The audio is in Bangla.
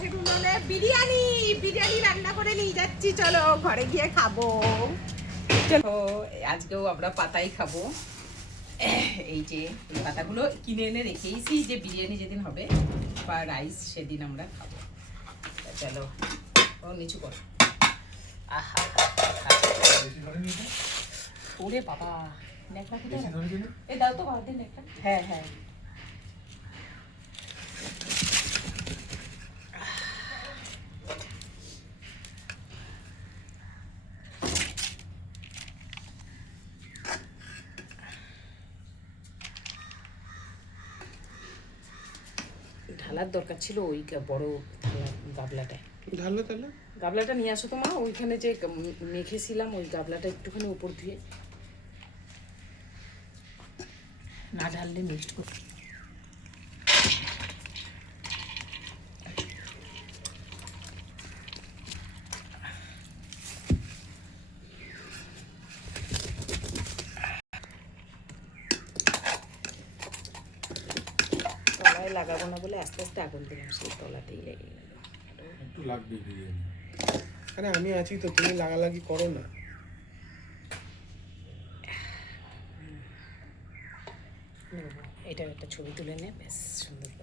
কাঠের উনুনে বিরিয়ানি বিরিয়ানি রান্না করে নিয়ে যাচ্ছি, চলো ঘরে গিয়ে খাবো। চলো আজকেও আমরা পাতাই খাবো। এই যে এই পাতাগুলো কিনে এনে রেখেইছি, যে বিরিয়ানি যেদিন হবে বা রাইস সেদিন আমরা খাবো। চলো ও নিচু কর। আহা ওরে বাবা, নেকড়া কোথায়? এই দাও তো বাদ দিন একটা। হ্যাঁ হ্যাঁ, ঢালার দরকার ছিল ওই বড় গাবলাটায়। ঢালো তাহলে গাবলাটা নিয়ে আসো তো মা, ওইখানে যে মেখেছিলাম ওই গাবলাটা একটুখানি উপর দিয়ে না ঢাললে মিক্সড করতে। তলায় লাগাবো না বলে আস্তে আস্তে আগুন দিলাম, সেই তলাতেই লেগে গেল। একটু লাগবে বিরিয়ানি। আরে আমি আছি তো, তুমি লাগালাগি করো না। এটার একটা ছবি তুলে নে, বেশ সুন্দর।